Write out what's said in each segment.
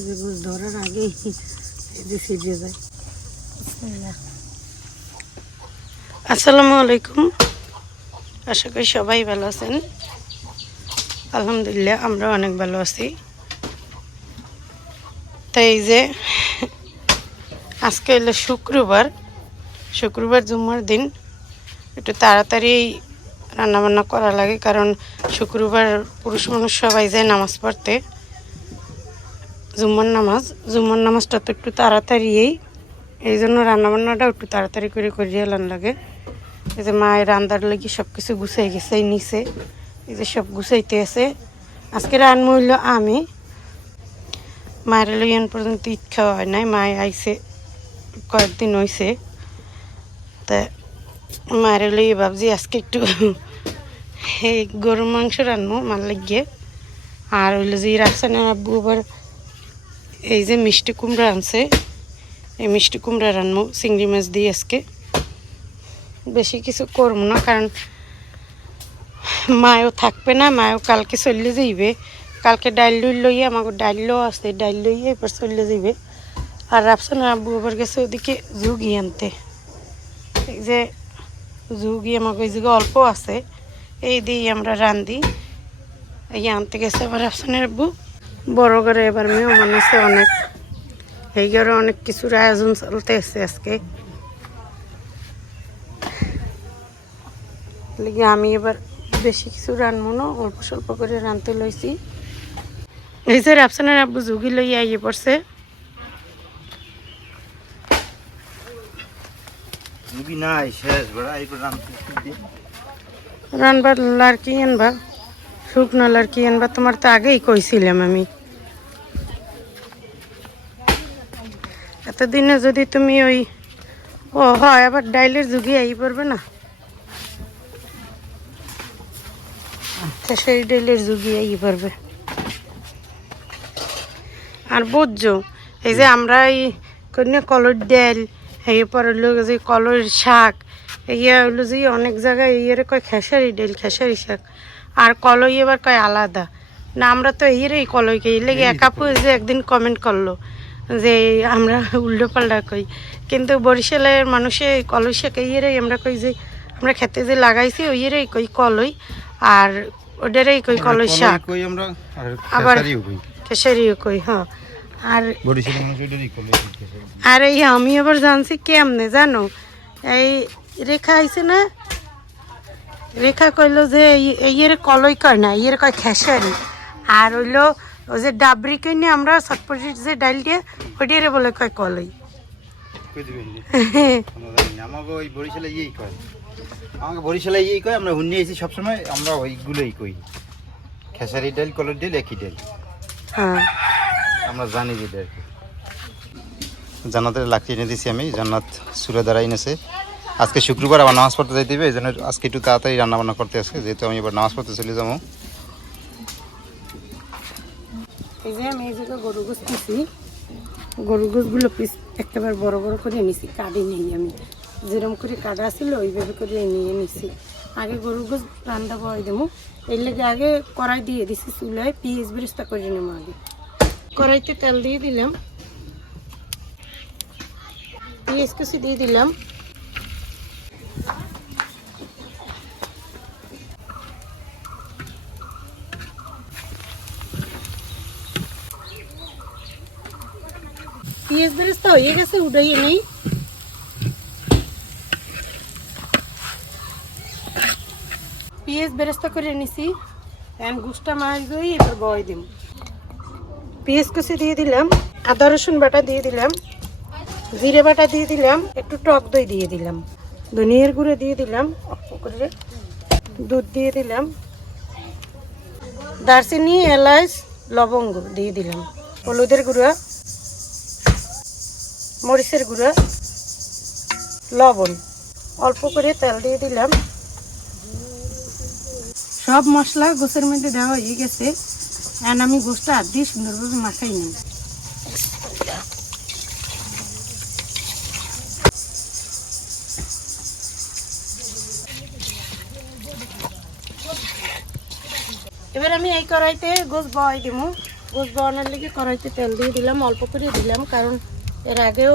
এই যে গোস ধরার আগেই এই যে ছিঁড়ে যায়। আসসালামু আলাইকুম, আশা করি সবাই ভালো আছেন। আলহামদুলিল্লাহ আমরা অনেক ভালো আছি। তাই এই যে আজকে হলো শুক্রবার জুম্মার দিন, একটু তাড়াতাড়ি রান্নাবান্না করা লাগে, কারণ শুক্রবার পুরুষ মানুষ সবাই যায় নামাজ পড়তে, জুম্মার নামাজটা তো একটু তাড়াতাড়ি, এই জন্য রান্নাবান্নাটা একটু তাড়াতাড়ি করে করিয়ে লাগে। এই যে মায়ের রান্নার লাগি সব কিছু গুছাই গেছে নিচে, এই যে সব গুছাইতে আছে। আজকে রান্না হইল আমি, মায়ের লইয়ান পর্যন্ত ঈদ খাওয়া হয় নাই, মায় আইসে কয়েকদিন হয়েছে, তা মায়ের লইয়ে ভাবছি আজকে একটু এই গরুর মাংস রান্নু মার লাগিয়ে। আর হইলো যে রাফসানের আব্বু আবার এই যে মিষ্টি কুমড়া আনছে, এই মিষ্টি কুমড়া রান্নু চিংড়ি মাছ দিয়ে। আজকে বেশি কিছু করবো না, কারণ মায়ও থাকবে না, মায়ও কালকে চলে যাইবে। কালকে ডাইল লইয়ে আমাকে ডাইলও আছে, ডাইল লইয়ে এবার চলে যাইবে। আর রাফসানের আব্বু আবার গেছে ওদিকে জুগি আনতে, এই যে জুগি আমাকে ওই জায়গায় অল্প আছে, এই দিয়ে আমরা রান্ধি। এই আনতে গেছে আবার রাফসানের আব্বু। বড় করে এবার মেহমান আছে অনেক, এই ঘরে অনেক কিছুর আয়োজন চলতে আছে আজকে। লিগে আমি এবার বেশি কিছু রানবো না, অল্প স্বল্প করে রানতে লইছি। এই যে রাফসানের আব্বু জুগি লইয়া আইয়ে পড়ছে। রানবার লাড়কি আনবা, শুকনো লাড়কি আনবা, তোমার তো আগেই কইছিলাম আমি। এতদিনে যদি তুমি ওই হয় আবার ডাইলের যুগে আই পড়বে না, সেই ডাইলের যুগে আই পড়বে। আর বুঝছো এই যে আমরা এই কন্যা কলর ডাল, এরপর হলো যে কলর শাক, ইয়ে হলো যে অনেক জায়গায় ইয়ের কয় খেসারি ডাল, খেসারি শাক, আর কলই এবার কয় আলাদা না। আমরা তো এই কলইকে এই লেগে এক আপু যে একদিন কমেন্ট করলো যে আমরা উল্টো পাল্টা কই, কিন্তু বরিশালের মানুষে কলই শাক ইয়েরাই আমরা কই, যে আমরা খেতে যে লাগাইছি ওইয়েরাই কই কলই, আর ওটারই কই কলই শাক, আবার খেসারিও কই। হ্যাঁ, আর এই আমি আবার জানছি কেমনে জানো, এই রেখা আইছে না, রেখা কইলো যে ইয়ের কলই কয় না, ইয়ের কয় খেসারি। আর হইলো ওই যে ডাবরি কিনে আমরা চটপটির যে ডাইল দিয়ে ওইটারে বলে কয় কলই। আমাকে বরিশালে ইয়েই কয়, আমরা হুন্নি আইছি সবসময়, আমরা ওইগুলোই কই, খেসারি ডাল কলর ডাল একই ডাল। হ্যাঁ, আমরা জানি যে আর কি। জান্নাতের লাকড়ি এনে দিয়েছি আমি, জান্নাত সুরে দাঁড়াই এনেছে। আজকে শুক্রবার আবার নামাজ পড়তে যাইতে হবে, এই জন্য আজকে একটু তাড়াতাড়ি রান্নাবান্না করতে আসছে, যেহেতু আমি এবার নামাজ পড়তে চলে যাবো। এই যে আমি এই জায়গায় গরু গোস নিছি, গরু গোসগুলো পিস একেবারে বড় বড় করে নিছি, কাটে নেই আমি, যেরকম করে কাটা ছিল ওইভাবে করে নিয়ে নিছি। আগে গরু গোস রান্না বয় দেবো, এর লেগে আগে কড়াই দিয়ে দিছি চুলায়, পেঁয়াজ বেরেস্তা করে নেবো। আগে কড়াইতে তেল দিয়ে দিলাম, পেঁয়াজ কুচি দিয়ে দিলাম, পেঁয়াজ বেরেস্তা হয়ে গেছে, উঠাইয়ে নেই। পেঁয়াজ বেরেস্তা করে নিছি, এখন গুষ্টা মাছ দই এবার বয় দিম। পেঁয়াজ কুচি দিয়ে দিলাম, আদা রসুন বাটা দিয়ে দিলাম, জিরে বাটা দিয়ে দিলাম, একটু টক দই দিয়ে দিলাম, ধনিয়ার গুঁড়ো দিয়ে দিলাম অল্প করে, দুধ দিয়ে দিলাম, দারচিনি এলাচ লবঙ্গ দিয়ে দিলাম, হলুদের গুঁড়া, মরিচের গুঁড়া, লবণ, অল্প করে তেল দিয়ে দিলাম। সব মশলা গোছের মধ্যে দেওয়া হয়ে গেছে, এখন আমি গোছটা হাত দিয়ে সুন্দরভাবে মাখাই নিই। এবার আমি এই কড়াইতে গোছ বয় দিব, গোস বানানোর লেগে কড়াইতে তেল দিয়ে দিলাম, অল্প করে দিলাম, কারণ এর আগেও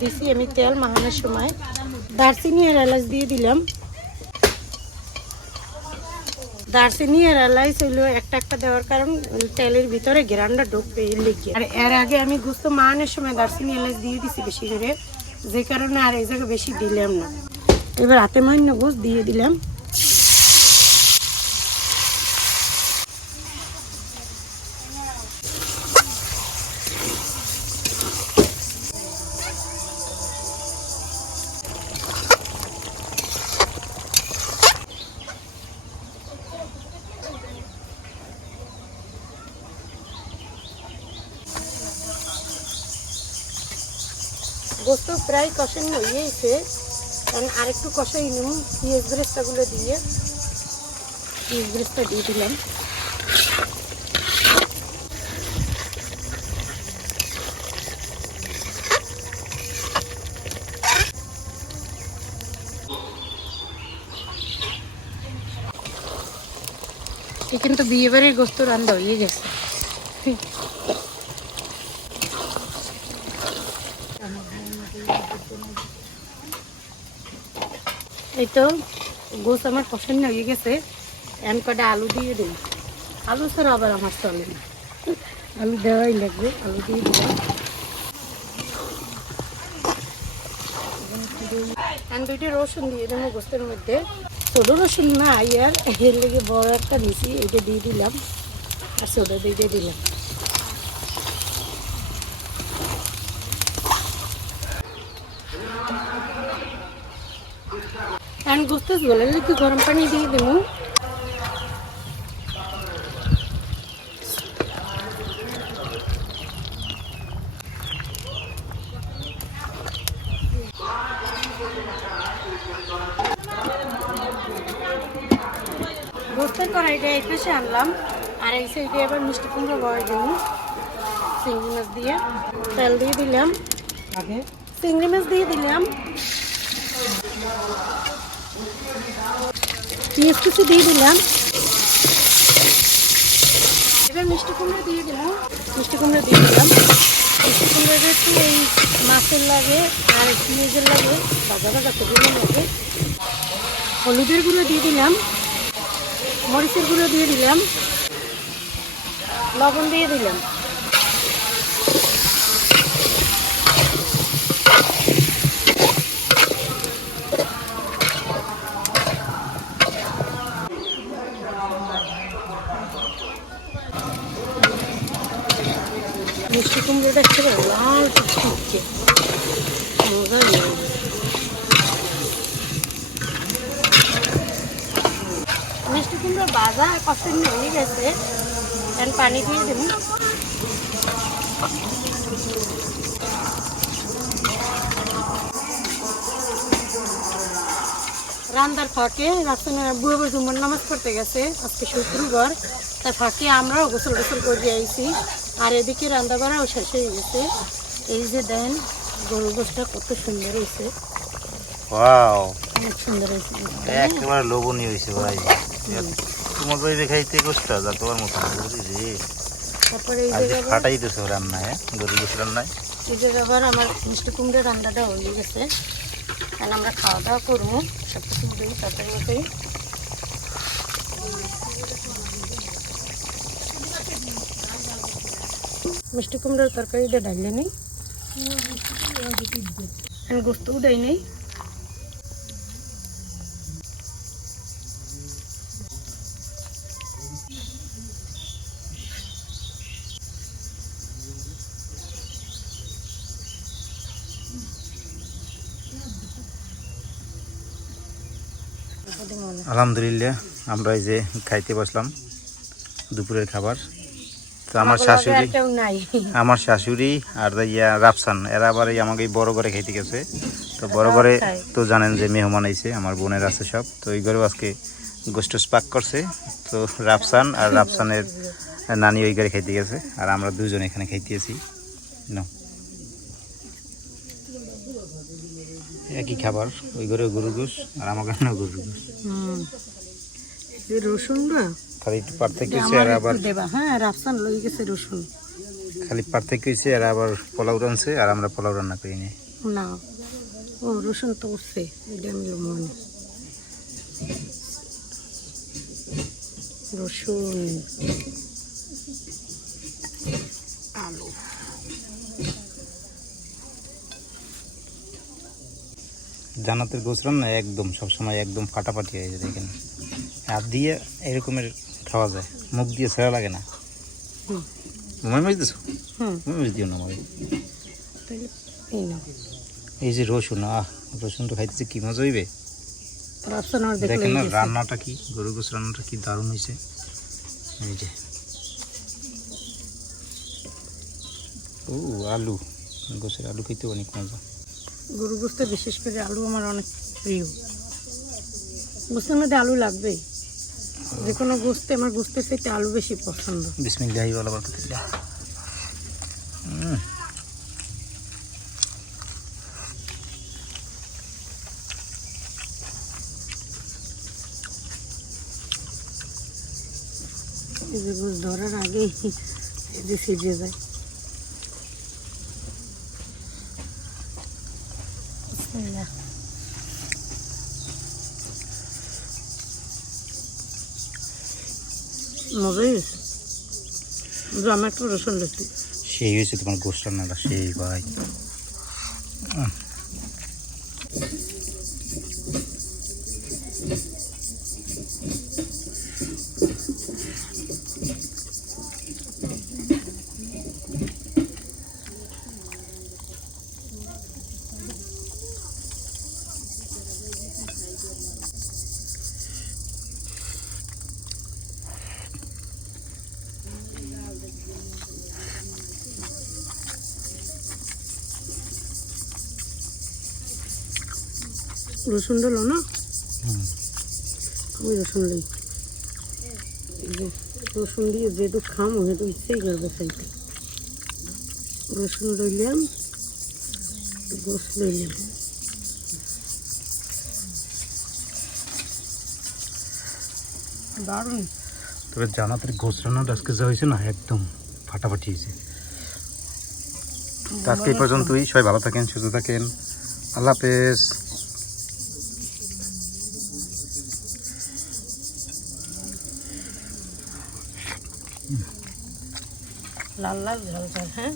দিছি আমি তেল মাখানোর সময়। দারচিনি আর এলাচ দিয়ে দিলাম। দারচিনি আর এলাচ হইলো একটা একটা দেওয়ার কারণ তেলের ভিতরে ঘেরানটা ঢুকবে এর লেগে। আর এর আগে আমি গোস্ত মাখানোর সময় দারচিনি এলাচ দিয়ে দিছি বেশি করে, যে কারণে আর এই জায়গায় বেশি দিলাম না। এবার হাতে মান্য গোস্ত দিয়ে দিলাম। গোস্ত প্রায় কষানো হয়েছে, কারণ আরেকটু কষাই নিব। পেঁয়াজ বেরেস্তাগুলো দিয়ে পেঁয়াজ বেরেস্তা দিয়ে দিলাম। এখানে তো বিয়ে বাড়ির গোস্ত রান্না হয়ে গেছে। এই তো গোস্ত আমার পছন্দ হয়ে গেছে। এখন কটা আলু দিয়ে দিন। আলু ছাড়া আবার আমার চলে না, আলু দেওয়াই লাগবে। আলু দিয়ে দিলাম। এখন দুইটা রসুন দিয়ে দেবো গোস্তের মধ্যে। ছোট রসুন না আর এর লেগে বড় একটা নিছি, এটা দিয়ে দিলাম। আর ছোটো দিয়ে দিলাম। এখন গোস্ত গলে একটু গরম পানি দিয়ে দেবো। গোস্তের কড়াইটা এই পাশে আনলাম, আর এই সাইডে আবার মিষ্টি কুমড়ো বড়াই দেবো চিংড়ি মাছ দিয়ে। তেল দিয়ে দিলাম, আগে চিংড়ি মাছ দিয়ে দিলাম, পেঁয়াজ কুচি দিয়ে দিলাম। এবার মিষ্টি কুমড়ো দিয়ে দিলাম। মিষ্টি কুমড়ো দিয়ে দিলাম। মিষ্টি কুমড়োটা একটু এই মাছের লাগে আর পেঁয়াজের লাগে, ভাজা ভাজা করে লাগে। হলুদের গুঁড়ো দিয়ে দিলাম, মরিচের গুঁড়ো দিয়ে দিলাম, লবণ দিয়ে দিলাম। মিষ্টি কুমড়োটা একেবারে লাল টুকটুকে মজা হয়ে যাবে। মিষ্টি কুমড়ো ভাজা পছন্দ হয়ে গেছে, এখন পানি দিয়ে দেবো। রান্নার ফাঁকে রাস্তায় বুয়ে বুয়ে জুম্মার নামাজ পড়তে গেছে, আজকে শুক্রবার, তার ফাঁকে আমরাও গোসল গোসল করে আইছি। আর এদিকে রান্না বাড়াও শেষ হয়ে গেছে। এই যে দেন গরু গোসটা কত সুন্দর হয়েছে, ওয়াও, অনেক সুন্দর হয়েছে, একেবারে লোভনীয় হয়েছে ভাই। তোমার বাড়ি খাইতে গোসটা যা তোমার মতো রে। তারপরে এই আজ জায়গায় ফাটাই দিছো রান্নায়, গরু গোস রান্নায়। এই জায়গায় আবার আমার মিষ্টি কুমড়োর রান্নাটা হয়ে গেছে, কারণ আমরা খাওয়া দাওয়া করবো সব কিছু দেবো তাড়াতাড়ি মতোই। মিষ্টি কুমড়োর তরকারিটা ডাইলে নেই, আমি গোস্তও দেয় নেই। আলহামদুলিল্লাহ, আমরা এই যে খাইতে বসলাম দুপুরের খাবার। তো আমার শাশুড়ি আর ইয়া রাফসান এরা আবার আমাকে বড় ঘরে খাইতে গেছে। তো বড় ঘরে তো জানেন যে মেহমান আইছে, আমার বোনের আছে সব। তো এই ঘরেও আজকে গোস্ট পাক করছে। তো রাফসান আর রাফসানের নানি ওই ঘরে খাইতে গেছে, আর আমরা দুজন এখানে খাইতেছি। একই খাবার, ওই ঘরে গরু গোস আর আমার কাছে গরু গোস। রসুন খালি একটু পার্থক্য হয়েছে আমার আর একটু আবার দেবা হ্যাঁ রাফসান লই গেছে রসুন খালি পার্থক্য হয়েছে আর আবার পোলাও রানছে আর আমরা পোলাও রান্না করি নি। না ও রসুন তো উঠছে এটা আমি মনে রসুন আলু জান্নাতের গোছ রান্না একদম সবসময় একদম ফাটাফাটি হয়ে যায় দেখেন হাত দিয়ে এরকমের খাওয়া যায় মুখ দিয়ে ছেঁড়া লাগে না। হুম মই মাছ দিছো হুম মই দিও না মই তাহলে এই না এই যে রসুন রসুনটা খাইতেছে কি মজা হইবে রাফসান আর দেখলে দেখেন না রান্নাটা কি গরুর গোছ রান্নাটা কি দারুণ হয়েছে এই যে ও আলু গোছের আলু খেতে অনেক মজা গরু গোস্তে বিশেষ করে আলু আমার অনেক প্রিয় গোস্তের মধ্যে আলু লাগবেই যে কোনো গোস্তে আমার গোস্তের চাইতে আলু বেশি পছন্দ বিসমিল্লাহি ওয়া বারাকাতুল্লাহ। এই যে গোস ধরার আগেই এই যে সিজে যায় বিসমিল্লাহ। মজাই হয়েছে আমার একটু রসুন লাগছে সেই হয়েছে তোমার গোশ রান্নাটা সেই ভাই রসুন দিল না আমি রসুন লই রসুন দিয়ে যেটু খামো সেটু ইচ্ছেই করবে খাইতে রসুন লইলাম গোস লইলাম দারুণ তবে জান্নাতের গোশ রান্নাটা আজকে যা হয়েছে না একদম ফাটাফাটি হয়েছে। তো আজকে এই পর্যন্তই, সবাই ভালো থাকেন সুস্থ থাকেন, আল্লাহ হাফেজ। লাল লাল ঝাল ঝাল হ্যাঁ